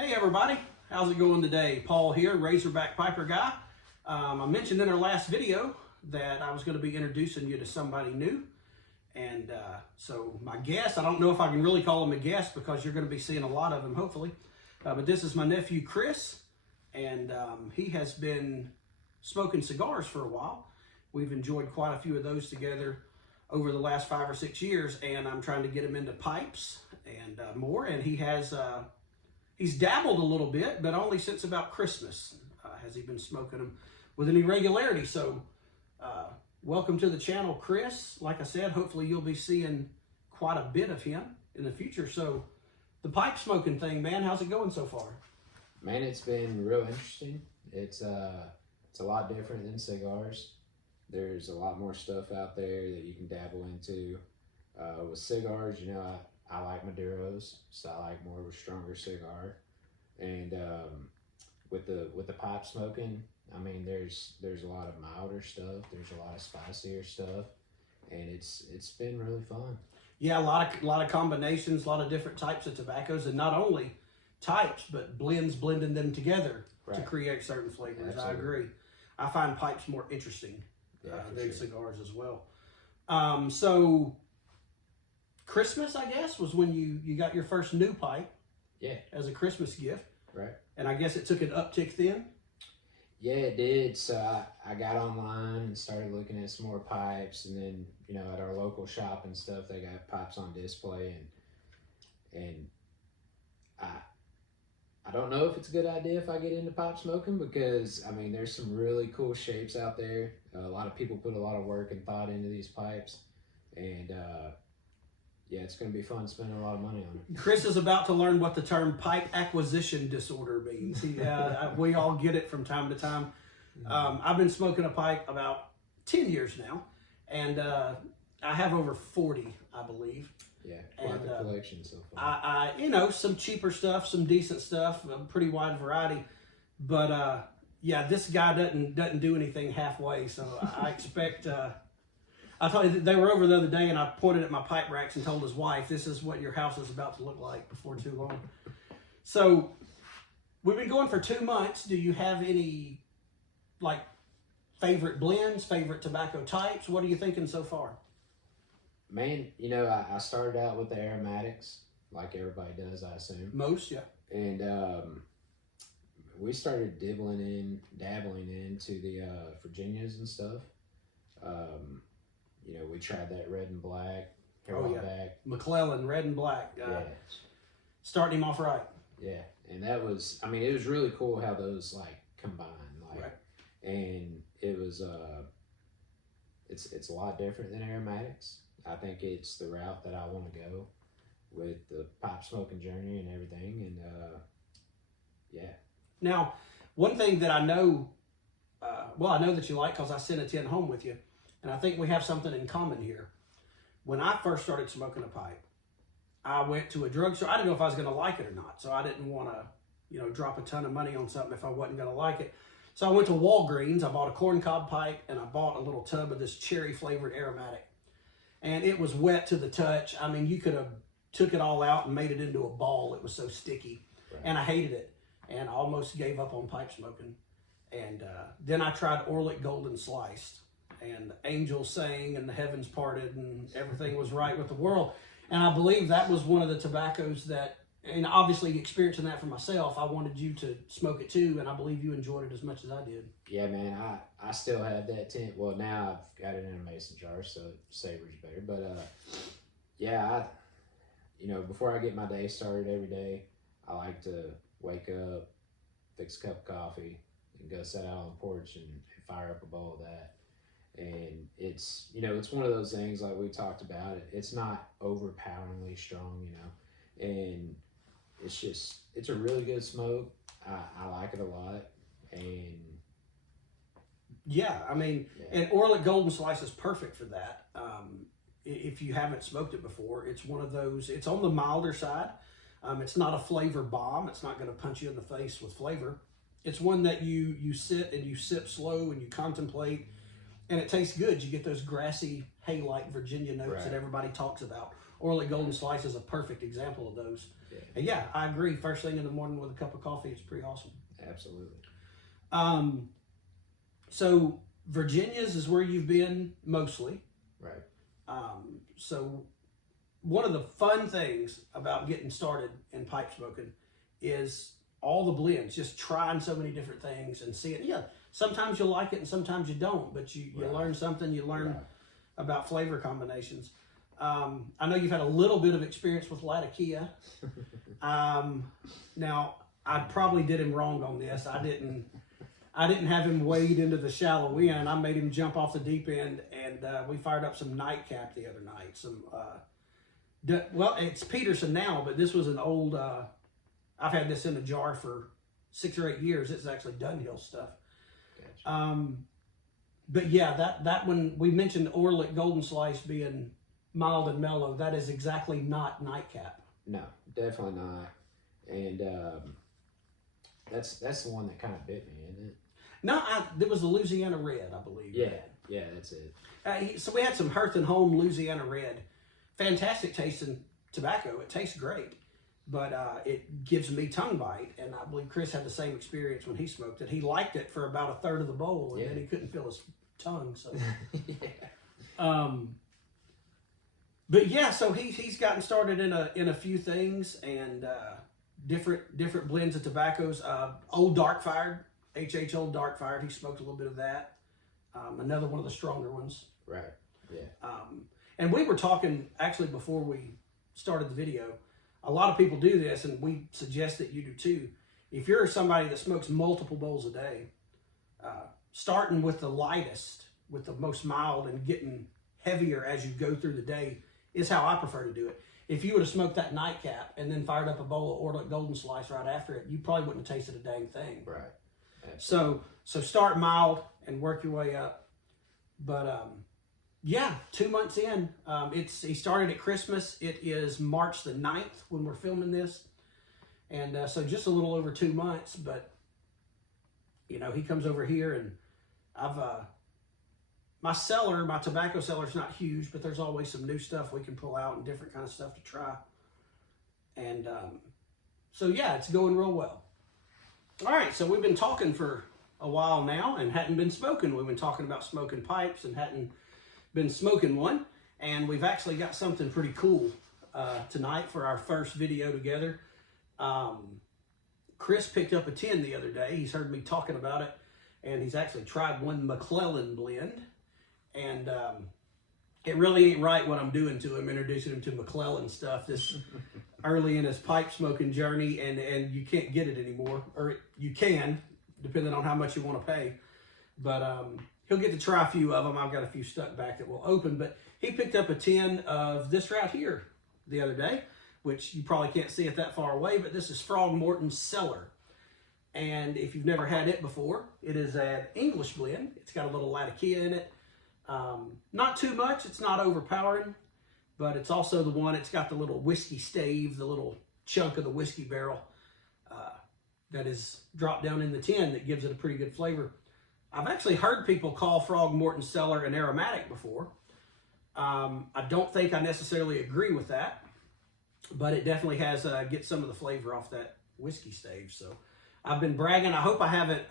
Hey everybody, how's it going today? Paul here, Razorback Piper Guy. I mentioned in our last video that I was going to be introducing you to somebody new. And so my guest, I don't know if I can really call him a guest because you're going to be seeing a lot of him hopefully. But this is my nephew Chris, and he has been smoking cigars for a while. We've enjoyed quite a few of those together over the last 5 or 6 years, and I'm trying to get him into pipes and more. And he has... He's dabbled a little bit, but only since about Christmas has he been smoking them with any regularity. So welcome to the channel, Chris. Like I said, hopefully you'll be seeing quite a bit of him in the future. So the pipe smoking thing, man, how's it going so far? Man, it's been real interesting. It's a lot different than cigars. There's a lot more stuff out there that you can dabble into. With cigars, you know, I like Maduros, so I like more of a stronger cigar. And with the pipe smoking, I mean, there's a lot of milder stuff. There's a lot of spicier stuff, and it's been really fun. Yeah, a lot of combinations, a lot of different types of tobaccos, and not only types, but blending them together to create certain flavors. Absolutely. I agree. I find pipes more interesting than cigars as well. So Christmas, I guess, was when you got your first new pipe. Yeah. As a Christmas gift. Right. And I guess it took an uptick then? Yeah, it did. So I got online and started looking at some more pipes, and then, you know, at our local shop and stuff, they got pipes on display, and I don't know if it's a good idea if I get into pipe smoking, because I mean, there's some really cool shapes out there. A lot of people put a lot of work and thought into these pipes, and yeah, it's going to be fun spending a lot of money on it. Chris is about to learn what the term pipe acquisition disorder means. We all get it from time to time. I've been smoking a pipe about 10 years now, and I have over 40, I believe. Yeah, quite the collection so far. You know, some cheaper stuff, some decent stuff, a pretty wide variety. But yeah, this guy doesn't do anything halfway, so I expect... I told you, they were over the other day, and I pointed at my pipe racks and told his wife, this is what your house is about to look like before too long. So we've been going for 2 months. Do you have any, like, favorite blends, favorite tobacco types? What are you thinking so far? Man, you know, I started out with the aromatics, like everybody does, I assume. Most, yeah. And we started dabbling into the Virginias and stuff. You know, we tried that red and black back. McClellan, red and black. Yeah. Starting him off right. Yeah, and that was, I mean, it was really cool how those, like, combined. Like, right. And it was, it's a lot different than aromatics. I think it's the route that I want to go with the pipe smoking journey and everything, and yeah. Now, one thing that I know, I know that you like because I sent a tin home with you. And I think we have something in common here. When I first started smoking a pipe, I went to a drugstore. I didn't know if I was going to like it or not. So I didn't want to, you know, drop a ton of money on something if I wasn't going to like it. So I went to Walgreens. I bought a corncob pipe, and I bought a little tub of this cherry flavored aromatic. And it was wet to the touch. I mean, you could have took it all out and made it into a ball. It was so sticky. Right. And I hated it. And I almost gave up on pipe smoking. And then I tried Orlick Golden Sliced. And the angels sang and the heavens parted and everything was right with the world. And I believe that was one of the tobaccos that, and obviously experiencing that for myself, I wanted you to smoke it too, and I believe you enjoyed it as much as I did. Yeah, man, I still have that tint. Well, now I've got it in a mason jar, so it savors better. But yeah, you know, before I get my day started every day, I like to wake up, fix a cup of coffee, and go sit out on the porch and fire up a bowl of that. And it's, you know, it's one of those things like we talked about. It's not overpoweringly strong, you know, and it's just, it's a really good smoke. I like it a lot. And yeah, I mean, and Orlick Golden Slice is perfect for that. If you haven't smoked it before, it's one of those, it's on the milder side. It's not a flavor bomb. It's not going to punch you in the face with flavor. It's one that you sit and you sip slow and you contemplate. And it tastes good. You get those grassy, hay-like Virginia notes that everybody talks about. Orlick Golden Slice is a perfect example of those. And yeah, I agree. First thing in the morning with a cup of coffee, it's pretty awesome. Absolutely. So Virginia's is where you've been mostly. Right. So one of the fun things about getting started in pipe smoking is all the blends, just trying so many different things and seeing. Yeah, sometimes you'll like it and sometimes you don't, but you learn something. You learn about flavor combinations. I know you've had a little bit of experience with Latakia. Now, I probably did him wrong on this. I didn't have him wade into the shallow end. I made him jump off the deep end, and we fired up some nightcap the other night. Well, it's Peterson now, but this was an old. I've had this in a jar for 6 or 8 years. It's actually Dunhill stuff. Gotcha. But yeah, that when we mentioned Orlick Golden Slice being mild and mellow, that is exactly not nightcap. No, definitely not. And that's the one that kind of bit me, isn't it? No, there was the Louisiana Red, I believe. Yeah, that's it. So we had some Hearth and Home Louisiana Red. Fantastic tasting tobacco. It tastes great, but it gives me tongue bite. And I believe Chris had the same experience when he smoked it. He liked it for about a third of the bowl, and then he couldn't feel his tongue. So, but yeah, so he's gotten started in a few things and different blends of tobaccos. Old Dark Fired, HH Old Dark Fired. He smoked a little bit of that. Another one of the stronger ones. Right. Yeah. And we were talking actually before we started the video. A lot of people do this, and we suggest that you do too. If you're somebody that smokes multiple bowls a day, starting with the lightest, with the most mild, and getting heavier as you go through the day is how I prefer to do it. If you would have smoked that nightcap and then fired up a bowl of Orlick Golden Slice right after it, you probably wouldn't have tasted a dang thing. Right. So start mild and work your way up. But yeah, 2 months in. He started at Christmas. It is March the 9th when we're filming this. And so just a little over 2 months, but you know, he comes over here and my tobacco cellar is not huge, but there's always some new stuff we can pull out and different kind of stuff to try. And so yeah, it's going real well. All right, so we've been talking for a while now and hadn't been smoking. We've been talking about smoking pipes and hadn't been smoking one. And we've actually got something pretty cool tonight for our first video together. Chris picked up a tin the other day. He's heard me talking about it, and he's actually tried one McClellan blend. And it really ain't right what I'm doing to him, introducing him to McClellan stuff this early in his pipe smoking journey, and you can't get it anymore. Or you can, depending on how much you want to pay. But he'll get to try a few of them. I've got a few stuck back that will open. But he picked up a tin of this right here the other day, which you probably can't see it that far away, but this is Frog Morton Cellar. And if you've never had it before, it is an English blend. It's got a little Latakia in it. Not too much, it's not overpowering, but it's also the one, it's got the little whiskey stave, the little chunk of the whiskey barrel that is dropped down in the tin that gives it a pretty good flavor. I've actually heard people call Frog Morton Cellar an aromatic before. I don't think I necessarily agree with that, but it definitely has gets some of the flavor off that whiskey stave. So I've been bragging. I hope I haven't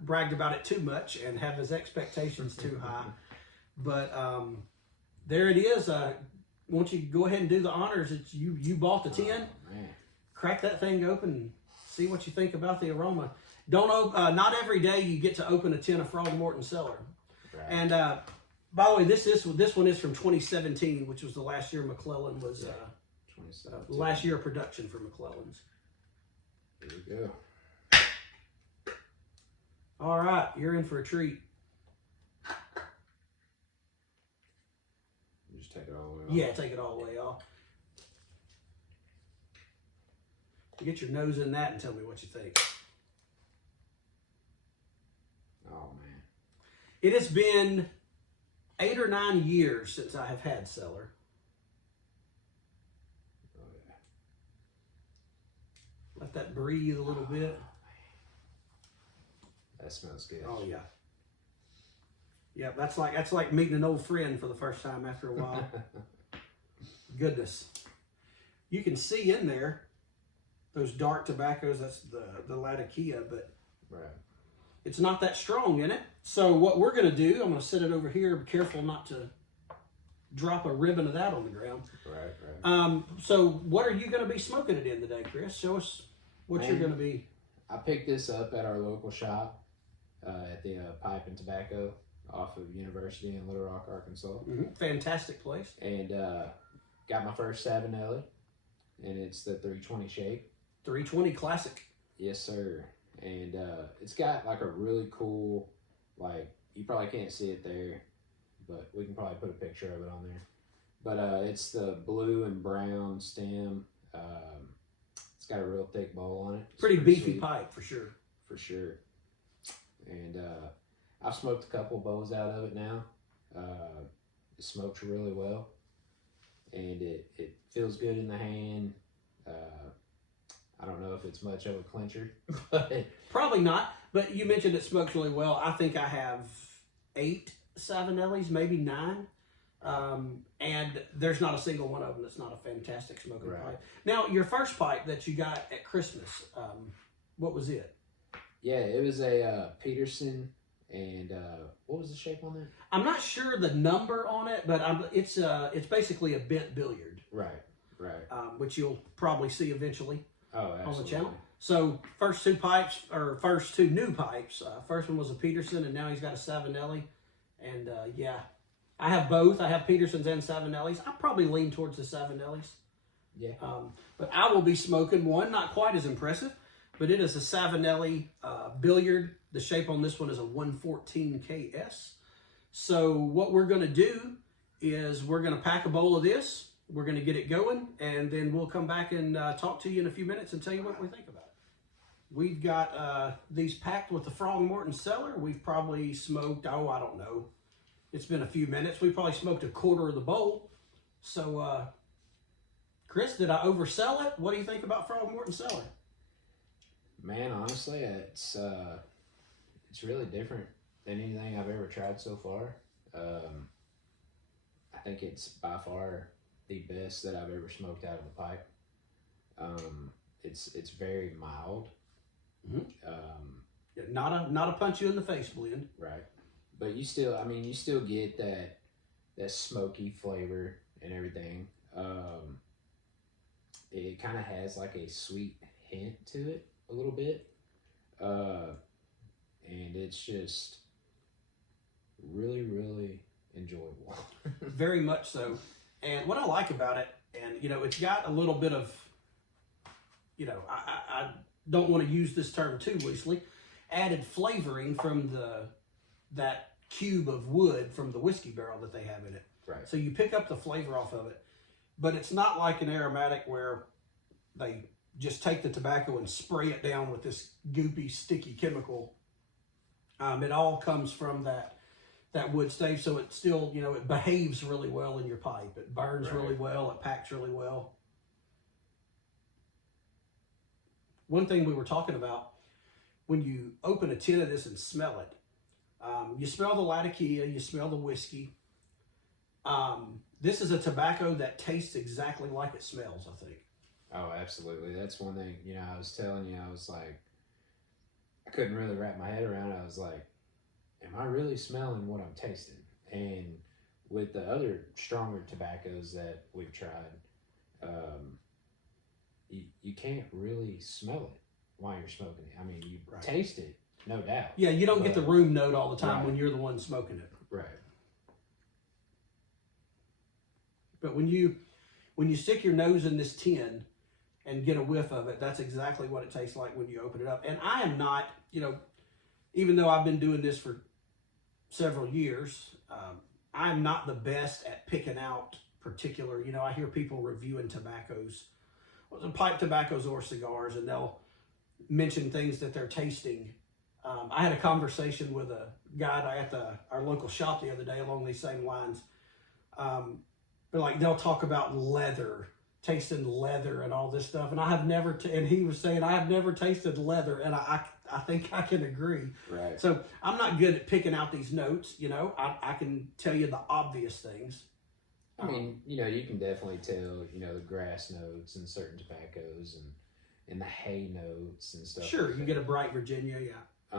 bragged about it too much and have his expectations too high. But there it is. Won't you go ahead and do the honors? It's you bought the tin. Crack that thing open and see what you think about the aroma. Not every day you get to open a tin of Frog Morton Cellar. Right. And by the way, this one is from 2017, which was the last year McClellan was last year of production for McClellan's. Here we go. All right, you're in for a treat. Just take it all the way off. Yeah, take it all the way off. Get your nose in that and tell me what you think. Oh, man. It has been 8 or 9 years since I have had Cellar. Oh, yeah. Let that breathe a little bit. That smells good. Oh, yeah. Yeah, that's like meeting an old friend for the first time after a while. Goodness. You can see in there those dark tobaccos. That's the Latakia, but Right. it's not that strong in it. So what we're going to do, I'm going to set it over here. Be careful not to drop a ribbon of that on the ground. Right. So what are you going to be smoking it in today, Chris? Show us what you're going to be. I picked this up at our local shop at the Pipe and Tobacco off of University in Little Rock, Arkansas. Mm-hmm. Fantastic place. And got my first Savinelli, and it's the 320 shape. 320 classic. Yes, sir. And it's got like a really cool, like, you probably can't see it there, but we can probably put a picture of it on there. But it's the blue and brown stem. It's got a real thick bowl on it. It's pretty beefy sweet. pipe for sure. For sure. And I've smoked a couple bowls out of it now. It smokes really well, and it feels good in the hand. I don't know if it's much of a clincher, but probably not. But you mentioned it smokes really well. I think I have 8 Savinellis, maybe 9. And there's not a single one of them that's not a fantastic smoking pipe. Now, your first pipe that you got at Christmas, what was it? Yeah, it was a Peterson, and what was the shape on that? I'm not sure the number on it, but it's basically a bent billiard. Right. Which you'll probably see eventually. Oh, absolutely. On the channel. So first 2 pipes, or first 2 new pipes. First one was a Peterson, and now he's got a Savinelli. And yeah, I have both. I have Petersons and Savinellis. I probably lean towards the Savinellis. Yeah. But I will be smoking one, not quite as impressive, but it is a Savinelli billiard. The shape on this one is a 114 KS. So what we're going to do is we're going to pack a bowl of this. We're going to get it going, and then we'll come back and talk to you in a few minutes and tell you what we think about it. We've got these packed with the Frog Morton Cellar. We've probably smoked, I don't know. It's been a few minutes. We probably smoked a quarter of the bowl. So, Chris, did I oversell it? What do you think about Frog Morton Cellar? Man, honestly, it's really different than anything I've ever tried so far. I think it's by far the best that I've ever smoked out of a pipe. It's very mild. Mm-hmm. Not a punch you in the face blend. Right. But you still get that smoky flavor and everything. It kind of has like a sweet hint to it a little bit. And it's just really, really enjoyable. Very much so. And what I like about it, and it's got a little bit of, I don't want to use this term too loosely, added flavoring from that cube of wood from the whiskey barrel that they have in it. Right. So you pick up the flavor off of it, but it's not like an aromatic where they just take the tobacco and spray it down with this goopy, sticky chemical. It all comes from that wood stave, so it still, it behaves really well in your pipe. It burns really well. It packs really well. One thing we were talking about, when you open a tin of this and smell it, you smell the Latakia, you smell the whiskey. This is a tobacco that tastes exactly like it smells, I think. Oh, absolutely. That's one thing, I was telling you, I was like, I couldn't really wrap my head around it. I was like, am I really smelling what I'm tasting? And with the other stronger tobaccos that we've tried, you can't really smell it while you're smoking it. I mean, you taste it, no doubt. Yeah, you don't get the room note all the time when you're the one smoking it. Right. But when you stick your nose in this tin and get a whiff of it, that's exactly what it tastes like when you open it up. And I am not, even though I've been doing this for several years, I'm not the best at picking out particular, I hear people reviewing tobaccos, pipe tobaccos or cigars, and they'll mention things that they're tasting. I had a conversation with a guy at our local shop the other day along these same lines. But they'll talk about leather, tasting leather and all this stuff. And I have never, and he was saying, I have never tasted leather. And I think I can agree. Right. So I'm not good at picking out these notes. I can tell you the obvious things. I mean, you can definitely tell, the grass notes in certain tobaccos, and and the hay notes and stuff. Sure, like you that. get a bright Virginia, yeah.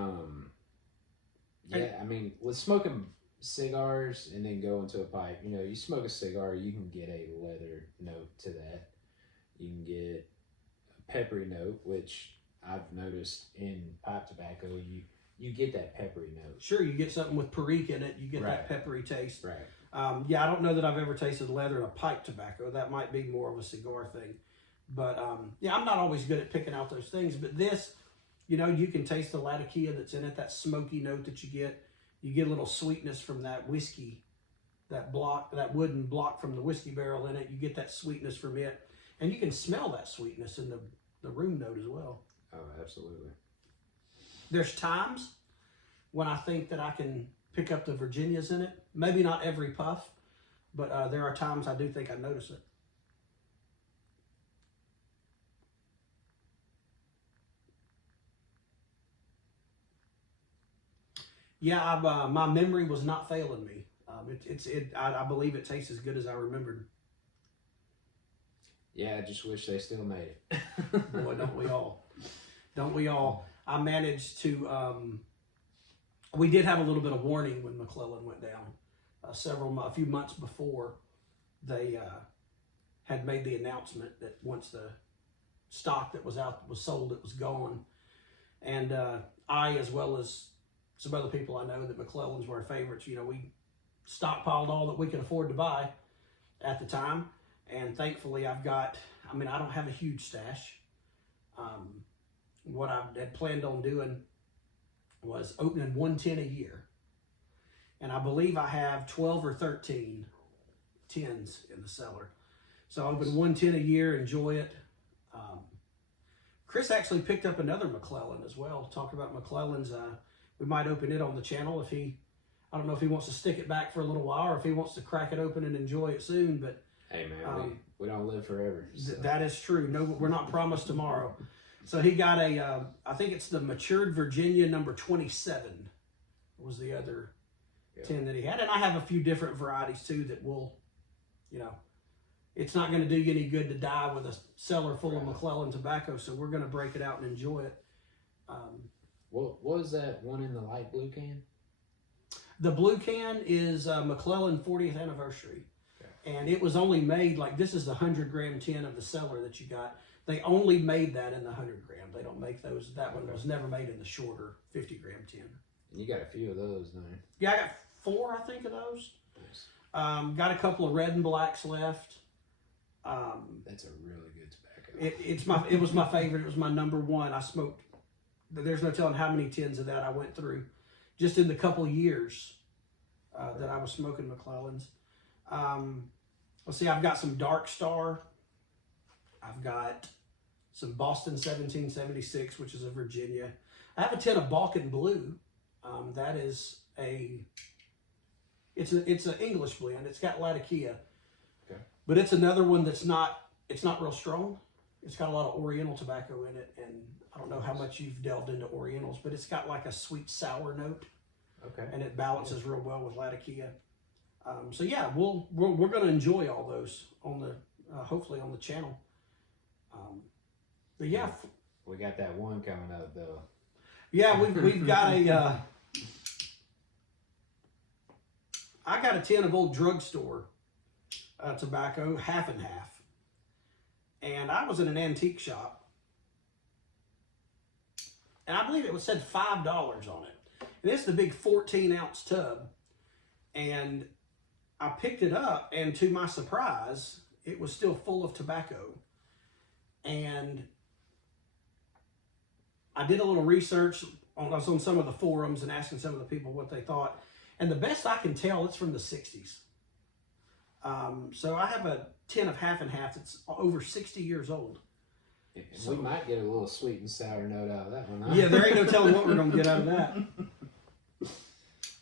Yeah, I mean, with smoking cigars and then go into a pipe, you know, you smoke a cigar, you can get a leather note to that. You can get a peppery note, which I've noticed in pipe tobacco, you get that peppery note. Sure, you get something with perique in it, you get Right. that peppery taste. Right. Yeah, I don't know that I've ever tasted leather in a pipe tobacco. That might be more of a cigar thing. But yeah, I'm not always good at picking out those things. But this, you know, you can taste the latakia that's in it, that smoky note that you get. You get a little sweetness from that whiskey, that wooden block from the whiskey barrel in it. You get that sweetness from it. And you can smell that sweetness in the room note as well. Oh, absolutely. There's times when I think that I can pick up the Virginias in it. Maybe not every puff, but there are times I do think I notice it. Yeah, my memory was not failing me. I believe it tastes as good as I remembered. Yeah, I just wish they still made it. Boy, don't we all? Don't we all? I managed to. We did have a little bit of warning when McClellan went down. A few months before they had made the announcement that once the stock that was sold, it was gone. And I, as well as some other people I know, that McClellans were our favorites. You know, we stockpiled all that we could afford to buy at the time. And thankfully I don't have a huge stash. What I had planned on doing was opening 110 a year. And I believe I have 12 or 13 tins in the cellar. So I open 110 a year, enjoy it. Chris actually picked up another McClellan as well. Talking about McClellans, we might open it on the channel I don't know if he wants to stick it back for a little while or if he wants to crack it open and enjoy it soon, but hey man, we don't live forever. So. That is true. No, we're not promised tomorrow. So he got I think it's the matured Virginia number 27 was the other 10 that he had. And I have a few different varieties too that will, you know, it's not going to do you any good to die with a cellar full of McClellan tobacco. So we're going to break it out and enjoy it. What was that one in the light blue can? The blue can is McClellan 40th anniversary. Okay. And it was only made, like this is the 100 gram tin of the cellar that you got. They only made that in the 100 gram. They don't make those. That one was never made in the shorter 50 gram tin. And you got a few of those, don't you? Yeah, I got 4, I think, of those. Nice. Got a couple of red and blacks left. That's a really good tobacco. It was my favorite. It was my number one. I smoked. There's no telling how many tins of that I went through, just in the couple years that I was smoking McClellans. Let's see. I've got some Dark Star. I've got some Boston 1776, which is a Virginia. I have a tin of Balkan Blue. That is it's an English blend. It's got Latakia, okay, but it's another one that's not real strong. It's got a lot of Oriental tobacco in it, and I don't know how much you've delved into Orientals, but it's got like a sweet sour note. Okay. And it balances real well with Latakia. So yeah, we're going to enjoy all those on the hopefully on the channel. But yeah, we got that one coming up though. Yeah, we've got a. I got a tin of old drugstore tobacco, half and half, and I was in an antique shop, and I believe it said $5 on it, and it's the big 14-ounce tub, and I picked it up, and to my surprise, it was still full of tobacco, and I did a little research I was on some of the forums and asking some of the people what they thought. And the best I can tell, it's from the 60s. So I have a tin of half and half that's over 60 years old. So, we might get a little sweet and sour note out of that one. Huh? Yeah, there ain't no telling what we're going to get out of that.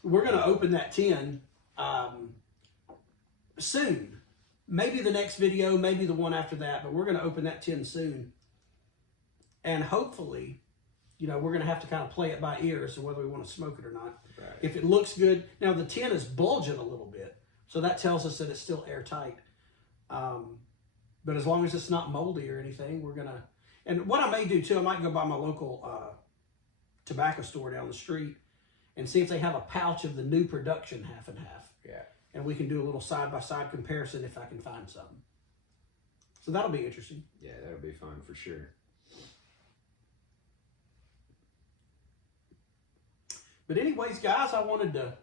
We're going to open that tin soon. Maybe the next video, maybe the one after that, but we're going to open that tin soon. And hopefully, you know, we're going to have to kind of play it by ear as to whether we want to smoke it or not. Right. If it looks good. Now, the tin is bulging a little bit, so that tells us that it's still airtight. But as long as it's not moldy or anything, we're going to... And what I may do too, I might go by my local tobacco store down the street and see if they have a pouch of the new production half and half. Yeah. And we can do a little side-by-side comparison if I can find something. So that'll be interesting. Yeah, that'll be fun for sure. But anyways, guys, I wanted to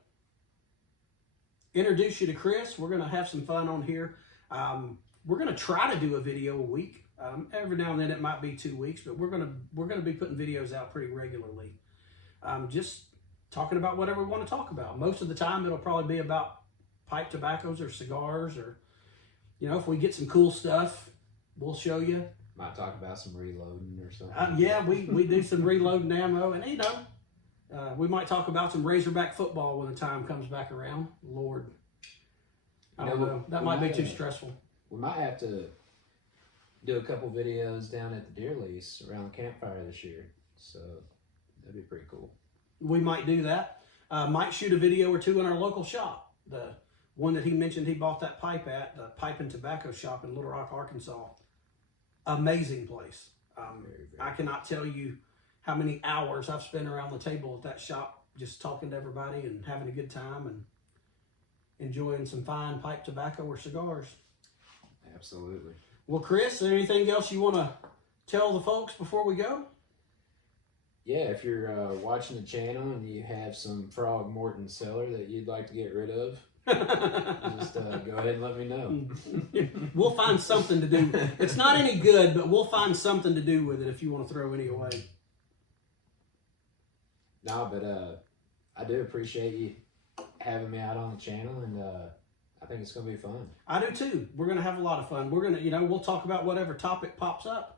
introduce you to Chris. We're going to have some fun on here. We're going to try to do a video a week. Every now and then it might be 2 weeks, but we're going to be putting videos out pretty regularly. Just talking about whatever we want to talk about. Most of the time it'll probably be about pipe tobaccos or cigars, or if we get some cool stuff, we'll show you. Might talk about some reloading or something. Yeah, we do some reloading ammo, and we might talk about some Razorback football when the time comes back around. Lord, I don't know. That might be too stressful. We might have to do a couple videos down at the deer lease around the campfire this year. So that'd be pretty cool. We might do that. Might shoot a video or two in our local shop. The one that he mentioned he bought that pipe at, the Pipe and Tobacco Shop in Little Rock, Arkansas. Amazing place. I cannot tell you how many hours I've spent around the table at that shop just talking to everybody and having a good time and enjoying some fine pipe tobacco or cigars. Absolutely. Well, Chris, is there anything else you want to tell the folks before we go? Yeah, if you're watching the channel and you have some Frog Morton Cellar that you'd like to get rid of, just go ahead and let me know. We'll find something to do. It's not any good, but we'll find something to do with it if you want to throw any away. No, but I do appreciate you having me out on the channel, and I think it's going to be fun. I do too. We're going to have a lot of fun. We're going to, we'll talk about whatever topic pops up.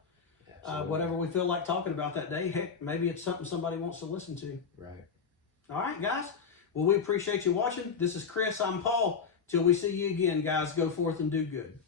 Whatever we feel like talking about that day. Heck, maybe it's something somebody wants to listen to. Right. All right, guys. Well, we appreciate you watching. This is Chris. I'm Paul. Till we see you again, guys, go forth and do good.